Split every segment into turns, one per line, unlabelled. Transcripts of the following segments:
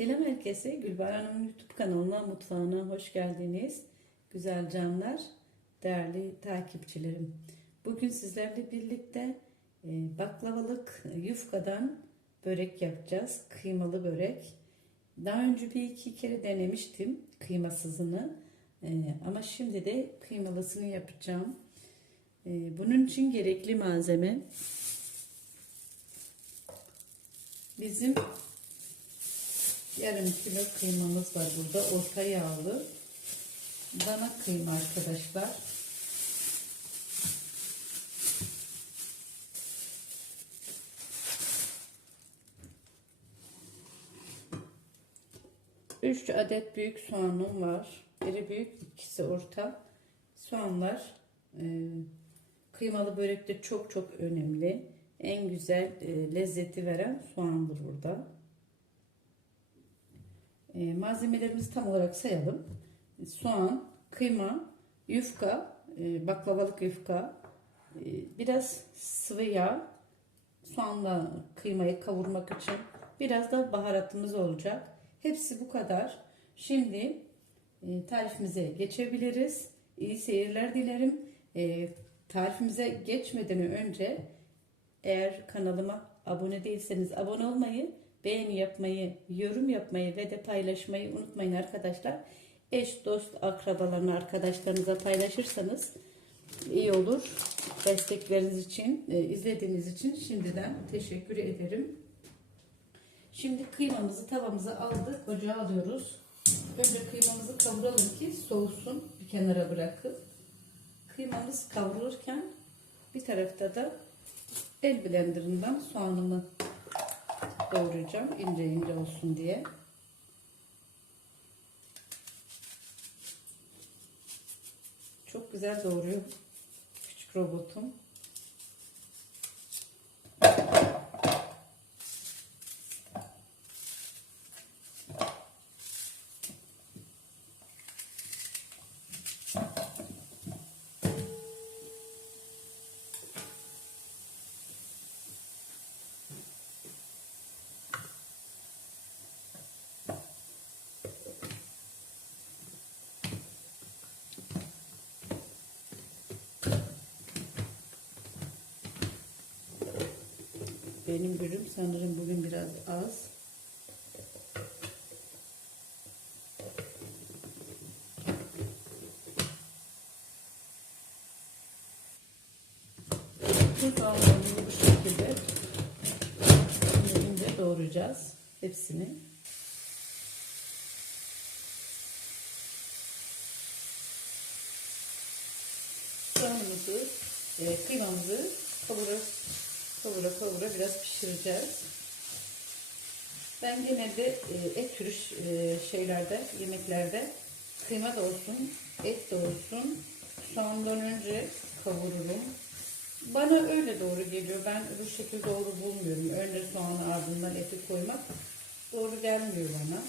Selam herkese. Gülbahar Hanım'ın YouTube kanalına, mutfağına hoş geldiniz. Güzel canlar, değerli takipçilerim. Bugün sizlerle birlikte e, baklavalık yufkadan börek yapacağız. Kıymalı börek. Daha önce bir iki kere denemiştim kıymasızını. E, ama şimdi de kıymalısını yapacağım. E, bunun için gerekli malzeme bizim Yarım kilo kıymamız var burada. Orta yağlı. Dana kıyma arkadaşlar. Üç adet büyük soğanım var. Biri büyük, ikisi orta. Soğanlar e, kıymalı börekte çok çok önemli. En güzel e, lezzeti veren soğandır burada. E, malzemelerimizi tam olarak sayalım. Soğan, kıyma, yufka, e, baklavalık yufka, e, biraz sıvı yağ, soğanla kıymayı kavurmak için biraz da baharatımız olacak. Hepsi bu kadar. Şimdi e, tarifimize geçebiliriz. İyi seyirler dilerim. E, tarifimize geçmeden önce eğer kanalıma abone değilseniz abone olmayı, beğeni yapmayı, yorum yapmayı ve de paylaşmayı unutmayın arkadaşlar. Eş, dost, akrabalarına, arkadaşlarınıza paylaşırsanız iyi olur. Destekleriniz için, e, izlediğiniz için şimdiden teşekkür ederim. Şimdi kıymamızı tavamıza aldık, ocağa alıyoruz. Önce kıymamızı kavuralım ki soğusun, bir kenara bırakıp. Kıymamız kavrulurken bir tarafta da el blenderından soğanımı doğrayacağım ince ince olsun diye. Çok güzel doğruyor küçük robotum. Benim gülüm sanırım bugün biraz az. Bu soğanlarını bu şekilde ince doğrayacağız hepsini. Soğanımızı, e, kıymamızı kavura, kavura kavura biraz pişireceğiz. Ben genelde e, et türü e, şeylerde, yemeklerde kıyma da olsun, et de olsun soğandan önce kavururum. Bana öyle doğru geliyor. Ben bu şekilde doğru bulmuyorum. Önce soğanı ardından eti koymak doğru gelmiyor bana.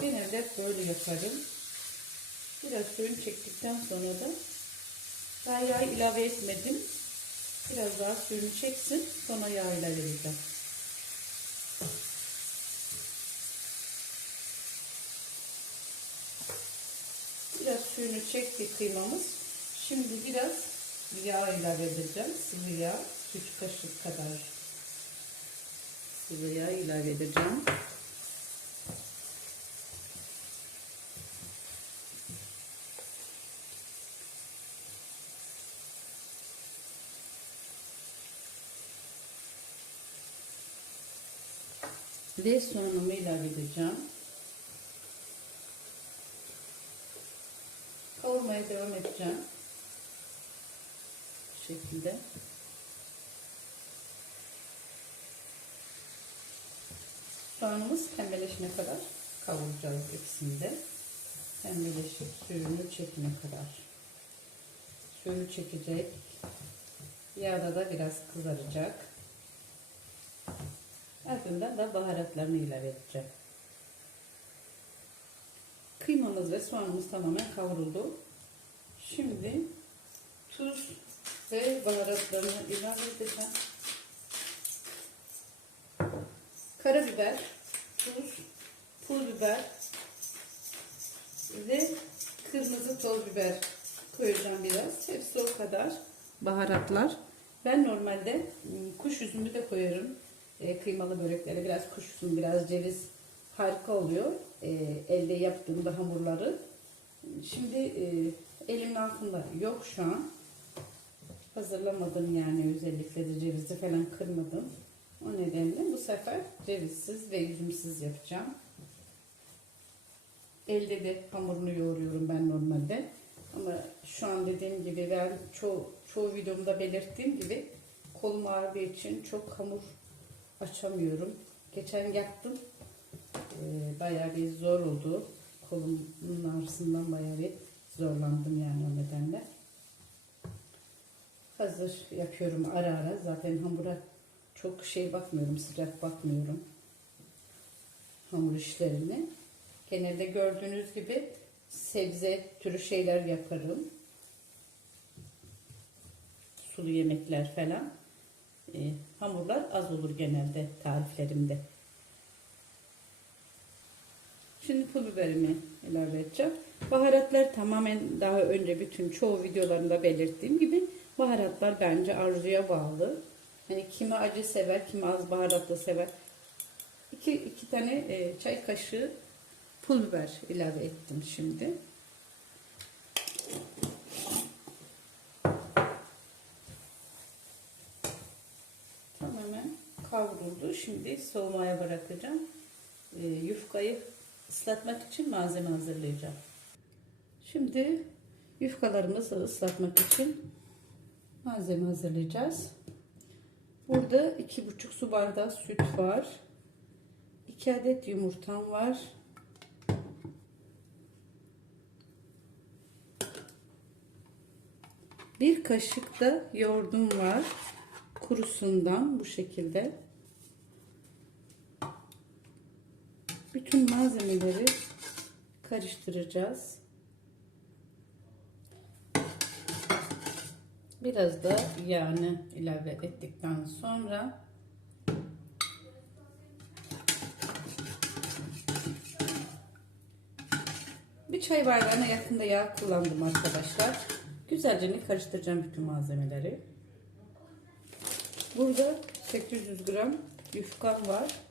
Genelde böyle yaparım. Biraz suyunu çektikten sonra da daha yağ ilave etmedim. Biraz daha suyunu çeksin. Sonra yağ ilave edeceğim. Biraz suyunu çekti kıymamız. Şimdi biraz yağ ilave edeceğim. Sıvı yağ. 3 kaşık kadar sıvı yağ ilave edeceğim. Ve soğanımı ilave edeceğim. Kavurmaya devam edeceğim. Bu şekilde. Soğanımız pembeleşene kadar kavuracağız ikisini de. Pembeleşip suyunu çekene kadar. Suyunu çekecek. Yağda da biraz kızaracak. Ardından da baharatlarını ilave edeceğim. Kıymamız ve soğanımız tamamen kavruldu. Şimdi tuz ise baharatlarını ilave edeceğim. Karabiber, tuz, pul biber ve kırmızı toz biber koyacağım biraz. Hepsi o kadar baharatlar. Ben normalde ım, kuş üzümü de koyarım. E, kıymalı böreklere biraz kuş üzümü, biraz ceviz harika oluyor. E, elde yaptığımda hamurları. Şimdi e, elimin altında yok şu an. Hazırlamadım yani özellikle de cevizi falan kırmadım. O nedenle bu sefer cevizsiz ve üzümsüz yapacağım. Elde de hamurunu yoğuruyorum ben normalde. Ama şu an dediğim gibi ben çoğu, çoğu videomda belirttiğim gibi kolum ağrıdığı için çok hamur açamıyorum. Geçen yaptım. Ee, bayağı bir zor oldu. Kolumun ağrısından bayağı bir zorlandım yani o nedenle. Hazır yapıyorum ara ara. Zaten hamura çok şey bakmıyorum, sıcak bakmıyorum. Hamur işlerini. Genelde gördüğünüz gibi sebze türü şeyler yaparım. Sulu yemekler falan. Ee, hamurlar az olur genelde tariflerimde. Şimdi pul biberimi ilave edeceğim. Baharatlar tamamen daha önce bütün çoğu videolarında belirttiğim gibi baharatlar bence arzuya bağlı. Hani kimi acı sever, kimi az baharatlı sever. İki, iki tane e, çay kaşığı pul biber ilave ettim şimdi. Tamamen kavruldu. Şimdi soğumaya bırakacağım. E, yufkayı ıslatmak için malzeme hazırlayacağım. Şimdi yufkalarımızı ıslatmak için malzeme hazırlayacağız. Burada iki buçuk su bardağı süt var. 2 adet yumurtam var. Bir kaşık da yoğurdum var. Kurusundan bu şekilde. Bütün malzemeleri karıştıracağız. Biraz da yağını ilave ettikten sonra bir çay bardağına yakında yağ kullandım arkadaşlar. Güzelce karıştıracağım bütün malzemeleri. Burada 800 gram yufkam var.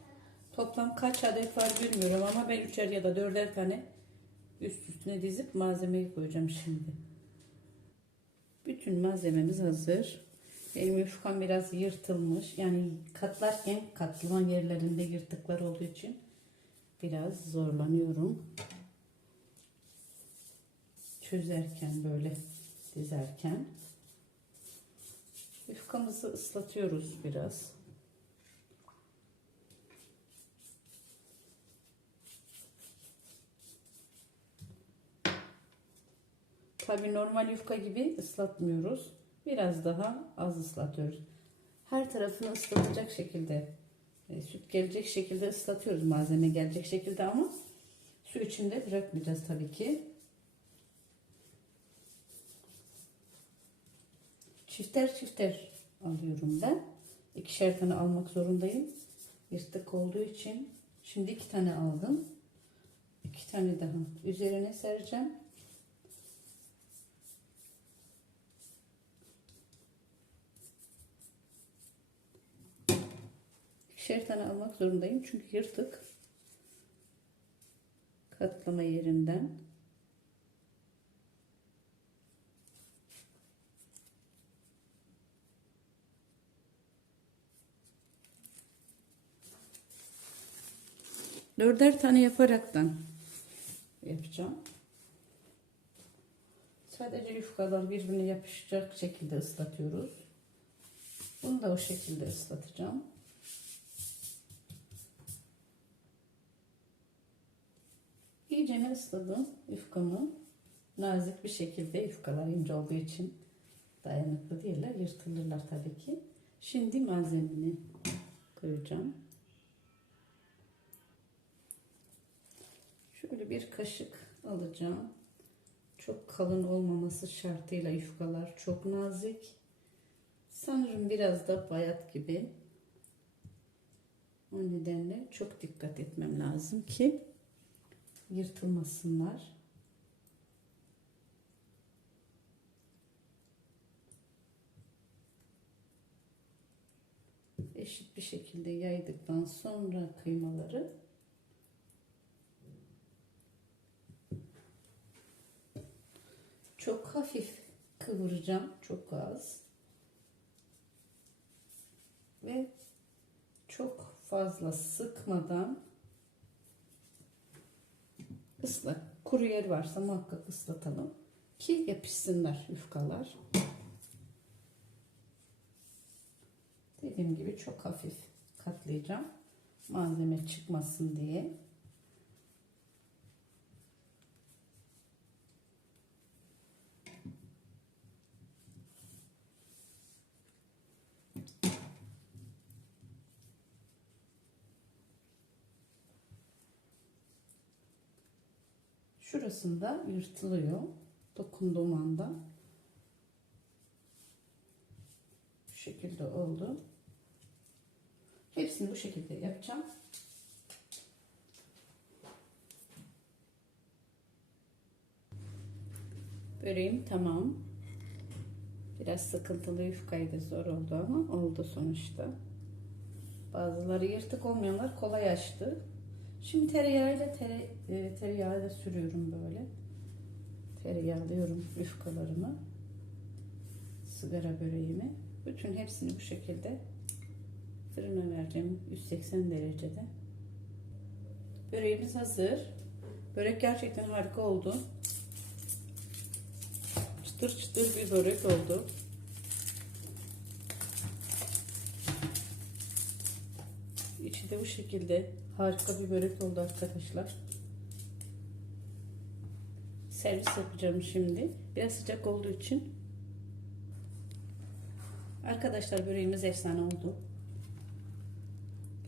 Toplam kaç adet var bilmiyorum ama ben üçer ya da dörder tane üst üstüne dizip malzemeyi koyacağım şimdi. Bütün malzememiz hazır. Benim yufkam biraz yırtılmış. Yani katlarken katlanan yerlerinde yırtıklar olduğu için biraz zorlanıyorum. Çözerken böyle dizerken. Yufkamızı ıslatıyoruz biraz. Tabi normal yufka gibi ıslatmıyoruz. Biraz daha az ıslatıyoruz. Her tarafını ıslatacak şekilde, e, süt gelecek şekilde ıslatıyoruz. Malzeme gelecek şekilde ama su içinde bırakmayacağız tabii ki. Çifter çifter alıyorum ben. İkişer tane almak zorundayım. Yırtık olduğu için. Şimdi iki tane aldım. İki tane daha üzerine sereceğim. İkişer tane almak zorundayım çünkü yırtık. Katlama yerinden. Dörder tane yaparaktan yapacağım. Sadece yufkalar birbirine yapışacak şekilde ıslatıyoruz. Bunu da o şekilde ıslatacağım. İyice ısladım yufkamı. Nazik bir şekilde yufkalar ince olduğu için dayanıklı değiller. Yırtılırlar tabii ki. Şimdi malzemeni koyacağım. Şöyle bir kaşık alacağım. Çok kalın olmaması şartıyla yufkalar çok nazik. Sanırım biraz da bayat gibi. O nedenle çok dikkat etmem lazım ki yırtılmasınlar. Eşit bir şekilde yaydıktan sonra kıymaları çok hafif kıvıracağım. Çok az. Ve çok fazla sıkmadan ıslat. Kuru yer varsa muhakkak ıslatalım ki yapışsınlar yufkalar. Dediğim gibi çok hafif katlayacağım. Malzeme çıkmasın diye. Şurasında yırtılıyor. Dokunduğum anda. Bu şekilde oldu. Hepsini bu şekilde yapacağım. Böreğim tamam. Biraz sıkıntılı yufkaydı zor oldu ama oldu sonuçta. Bazıları yırtık olmayanlar kolay açtı. Şimdi tereyağıyla tere, e, tereyağıyla sürüyorum böyle. Tereyağlıyorum yufkalarımı. Sigara böreğimi. Bütün hepsini bu şekilde fırına vereceğim 180 derecede. Böreğimiz hazır. Börek gerçekten harika oldu. Çıtır çıtır bir börek oldu. İçi de bu şekilde harika bir börek oldu arkadaşlar. Servis yapacağım şimdi. Biraz sıcak olduğu için. Arkadaşlar böreğimiz efsane oldu.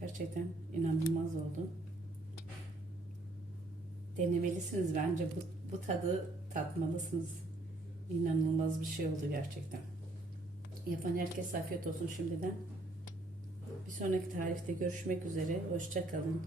Gerçekten inanılmaz oldu. Denemelisiniz bence bu, bu tadı tatmalısınız. İnanılmaz bir şey oldu gerçekten. Yapan herkese afiyet olsun şimdiden. Bir sonraki tarifte görüşmek üzere. Hoşça kalın.